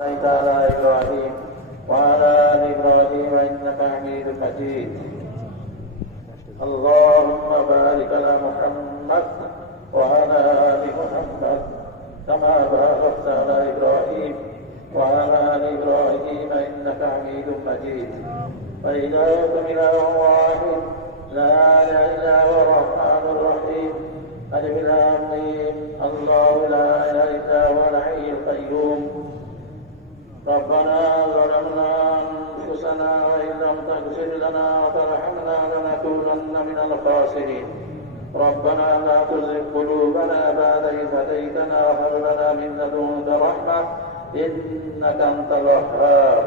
صليت على إبراهيم وعلى آل إبراهيم إنك حميد مجيد. اللهم بارك على محمد وعلى آل محمد كما باركت على إبراهيم وعلى آل إبراهيم إنك حميد مجيد. وإلهكم إله واحد لا إله إلا هو الرحمن الرحيم. ألف لام ميم. الله لا إله إلا هو الحي القيوم. ربنا ظلمنا أنفسنا وإن لم تغفر لنا وترحمنا لنكونن من الخاسرين. ربنا لا تزغ قلوبنا بعد إذ هديتنا وهب لنا من لدنك رحمة إنك أنت الوهاب.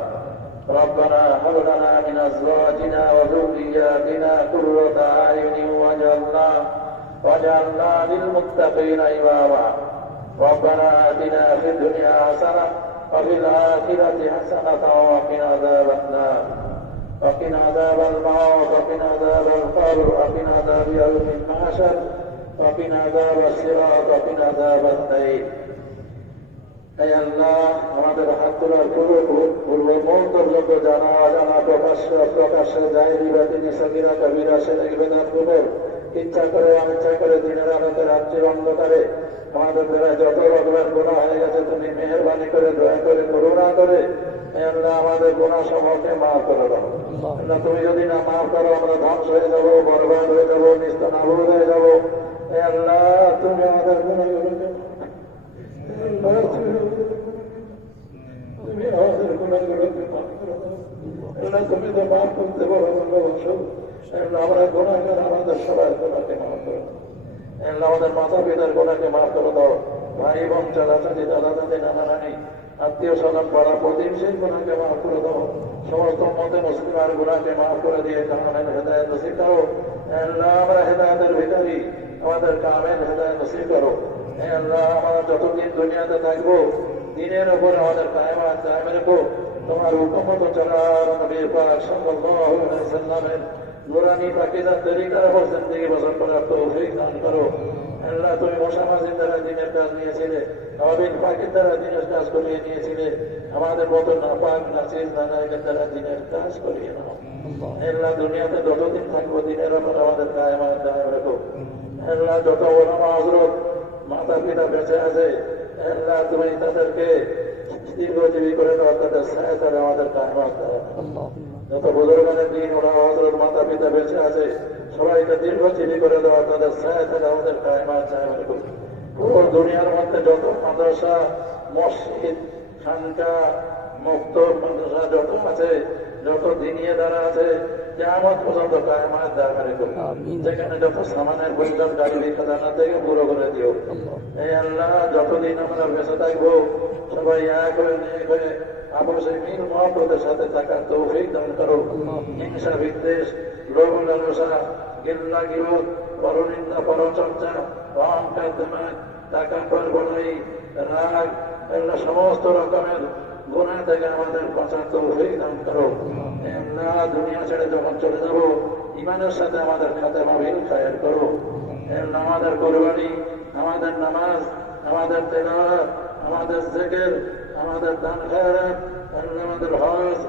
ربنا هب لنا من أزواجنا وذرياتنا قرة أعين واجعلنا للمتقين إماما. ربنا آتنا في الدنيا حسنة وفي الآخرة حسنة وقنا عذاب النار وقنا عذاب الموت وقنا عذاب القبر وقنا عذاب يوم المحشر وقنا عذاب الصراط وقنا عذاب الدين. হে আল্লাহ, আমাদের হাত তোলার পূর্ব মুহূর্ত পর্যন্ত জানা অজানা প্রকাশ্যে জাহেরি বাতিনি সগীরা কবিরা শিরক বিদআত কুফর ইচ্ছা করে অনিচ্ছা করে দিনের আলোতে রাত্রির অন্ধকারে আমাদের দ্বারা যত রকমের গুনাহ হয়ে গেছে তুমি মেহেরবানি করে দয়া করে করুণা করে হে আল্লাহ আমাদের গুনাহ সমূহকে মাফ করে দাও। আল্লাহ, তুমি যদি না মাফ করো আমরা ধ্বংস হয়ে যাবো, বরবাদ হয়ে যাবো, নিস্তানাবুদ হয়ে যাবো। হে আল্লাহ, তুমি আমাদের গুনাহগুলোকে তুমি আমাদের গুনাহগুলোকে মাফ করে দাও। আল্লাহ, তুমি তো মাফ করতে পারো। আমরা গুনাহগার, আমাদের সবার গুনাহকে মাফ করে দাও। আল্লাহ, আমাদের মাতা পিতার গুনাহকে মাফ করে দাও। ভাই বোন, চাচাচাচি, দাদা দাদি, নানা নানি, আত্মীয় স্বজন, পাড়া প্রতিবেশীর গুনাহকে মাফ করে দাও। সমস্ত মতে মুসলিমের গুনাহকে মাফ করে দিয়ে কামেল হেদায়েত নসিব করো। আল্লাহ, আমরা হেদায়েতের ভিখারি, আমাদের কামেল হেদায়েত নসিব করো। আল্লাহ, আমরা যতদিন দুনিয়াতে থাকবো দিনের উপর আমাদের কায়েমাত কায়েম রেখো। তোমার হুকুম মতো চলার নবী পাক সাল্লাল্লাহু আলাইহি ওয়াসাল্লামের নুরানি পাকিজা তরিকার উপর জিন্দেগি বসর করার তৌফিক দান করো। আল্লাহ, তুমি মশা মাছির দ্বারা দিনের কাজ নিয়েছিলে, আবিল পাখির দ্বারা দিনের কাজ করিয়ে নিয়েছিলে, আমাদের মতো নাপাক নাচির নানাইকের দ্বারা দিনের কাজ করিয়ে নাও। আল্লাহ, দুনিয়াতে যতদিন থাকবো দিনের উপর আমাদের কায়েমাত কায়েম রেখো। আল্লাহ, যত ওলামা হযরত মাতা পিতা বেঁচে আছে আল্লাহ, তুমি তাদেরকে দীর্ঘজীবী করে দাও, তাদের সহায়তায় আমাদের কায়েমাত দাও। যত বুজুর্গানের দিন ওরা হযরত মাতা পিতা বেঁচে আছে সবাইকে দীর্ঘজীবী করে দেওয়া, তাদের সহায়তায় আমাদের কায়েমাত কায়েম রেখো। পুরো দুনিয়ার মধ্যে যত মাদ্রাসা, মসজিদ, খানকা, মক্তব, মাদ্রাসা যত আছে, যত দিনিয়ে দ্বারা আছে কিয়ামত পর্যন্ত কায়েমাত দান রেখো। যেখানে যত সামানের প্রয়োজন গাড়ি খাজানা থেকে পুরো করে দিও। এই আল্লাহ, যতদিন আমরা বেঁচে থাকবো সবাই এক হয়ে আপসে মিল মহব্বতের সাথে থাকার তৌফিক দান করো। হিংসা, বিদ্বেষ, লোভ লালসা, গিল্লা গিবত, পরনিন্দা, পরচর্চা, অহংকার, দেমাগ, টাকার বড়াই, রাগ, আল্লাহ সমস্ত রকমের গুনাহ থেকে আমাদের বাঁচার তৌফিক দান করো। আল্লাহ, দুনিয়া ছেড়ে যখন চলে যাব ঈমানের সাথে আমাদের খাতেমা বিল খায়ের করো। আল্লাহ, আমাদের কুরবানি, আমাদের নামাজ, আমাদের তেলাওয়াত, আমাদের জিকির, আমাদের দান খায়রাত, আল্লাহ আমাদের হজ,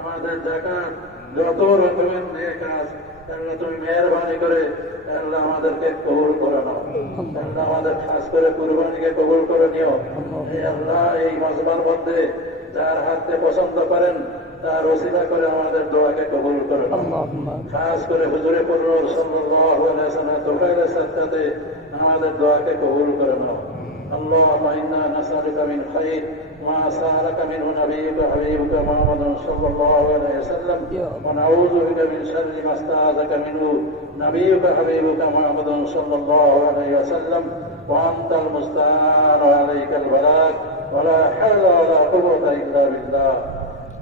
আমাদের যাকাত, যত রকমের নেক কাজ আল্লাহ তুমি মেহেরবানি করে আল্লাহ আমাদেরকে কবুল করে নাও। আল্লাহ, আমাদের খাস করে কুরবানিকে কবুল করে নিও। আল্লাহ, এই মজমার মধ্যে যার হাতে পছন্দ করেন তার ওসিলা করে আমাদের দোয়াকে কবুল করে নাও। খাস করে হুজুরে পুরুষ সাল্লাল্লাহু আলাইহি ওয়াসাল্লাম তোফায়েলের সাথে আমাদের দোয়াকে কবুল করে নাও। اللهم إنا نسألك من خير ما سألك منه نبيك حبيبك محمد صلى الله عليه وسلم ونعوذ بك من شر ما استعاذك منه نبيك حبيبك محمد صلى الله عليه وسلم وأنت المستعان وعليك البلاغ ولا حول ولا قوة إلا بالله.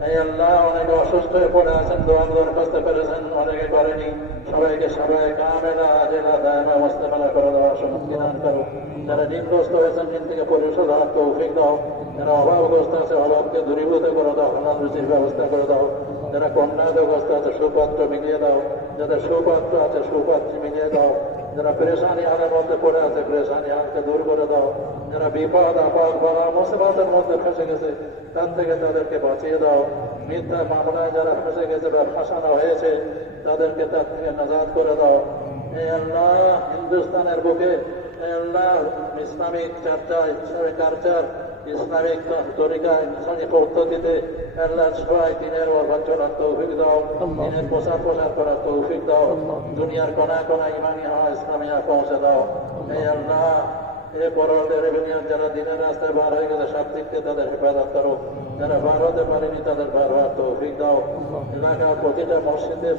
এই আল্লাহ, অনেকে অসুস্থ হয়ে পড়ে আছেন, দোয়া দরখাস্ত করেছেন, অনেকে করেনি, সবাইকে সবাই কামেলা আজেলা দায়মা মুস্তামেলা করে দেওয়ার শক্তি দান করো। যারা ঋণগ্রস্ত হয়েছেন ঋণ থেকে পরিশোধ হওয়ার তৌফিক দাও। যারা অভাবগ্রস্ত আছে অভাবকে দূরীভূত করে দাও, হালাল রুজির ব্যবস্থা করে দাও। যারা কন্যাগ্রস্ত আছে সুপাত্র মিলিয়ে দাও, যাদের সুপাত্র আছে সুপাত্র মিলিয়ে দাও। যারা পেরেশানি হালের মধ্যে পড়ে আছে পেরেশানি হালকে দূর করে দাও, যারা বিপদ আপদ বালা মুসিবতের মধ্যে ফেসে গেছে তার থেকে তাদেরকে বাঁচিয়ে দাও, মিথ্যা মামলায় যারা ফেসে গেছে বা ফাঁসানো হয়েছে তাদেরকে তার থেকে নাজাদ করে দাও। হে আল্লাহ, হিন্দুস্তানের বুকে হে আল্লাহ ইসলামিক চর্চা, ইসলামিক কালচার, ইসলামিক তরিকা, ইসলামিক পদ্ধতিতে আল্লাহ সবাই দিনের ওপর চলার তৌফিক দাও, দিনের প্রচার করার তৌফিক দাও, দুনিয়ার কোনা কোনা ইমানি হওয়া ইসলামিয়া পৌঁছে দাও। হে আল্লাহ, এ পরওয়ারদের দুনিয়ার যারা দিনের রাস্তায় বার হয়ে গেছে সব দিক থেকে তাদের হেফাজত করো, যারা বার হতে পারেনি তাদের বার হওয়ার তৌফিক দাও। এলাকার প্রতিটা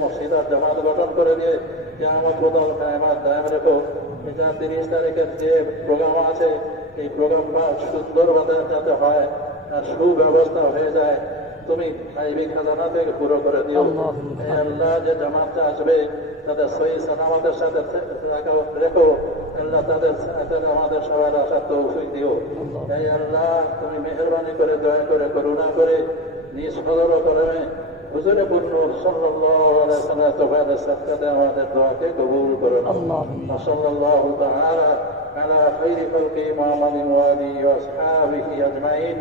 মসজিদের জামাত গঠন করে দিয়ে কিয়ামত পর্যন্ত কায়েমাত দায়েম রেখো। এটা 30 তারিখের যে প্রোগ্রাম আছে এই প্রোগ্রামটা সুন্দরভাবে যাতে হয় আর সুব্যবস্থা হয়ে যায়, তুমি সাইবিক খাজানা থেকে পুরো করে দিও। আল্লাহ, যে জামাতটা আসবে তাদের সহি সালামতের সাথে রেখো আল্লাহ, তাদের আমাদের সবার আসার তৌফিক দিও। এই আল্লাহ, তুমি মেহরবানি করে দয়া করে করুণা করে নিজ সদর করমে হুজুরে পূর্ণ সাল্লাল্লাহু আলাইহি ওয়াসাল্লামের সাদকাতে আমাদের দোয়াকে কবুল করুন। সাল্লাল্লাহু তাআলা على خير خلق محمد وآله وأصحابه أجمعين.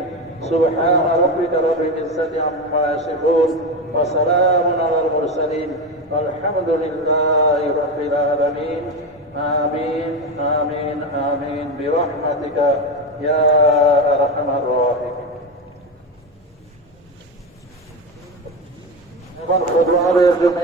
سبحان ربك رب العزة عما يصفون وسلام على المرسلين والحمد لله رب العالمين. آمين آمين آمين برحمتك يا أرحم الراحمين. এখন খুদওয়ার জন্য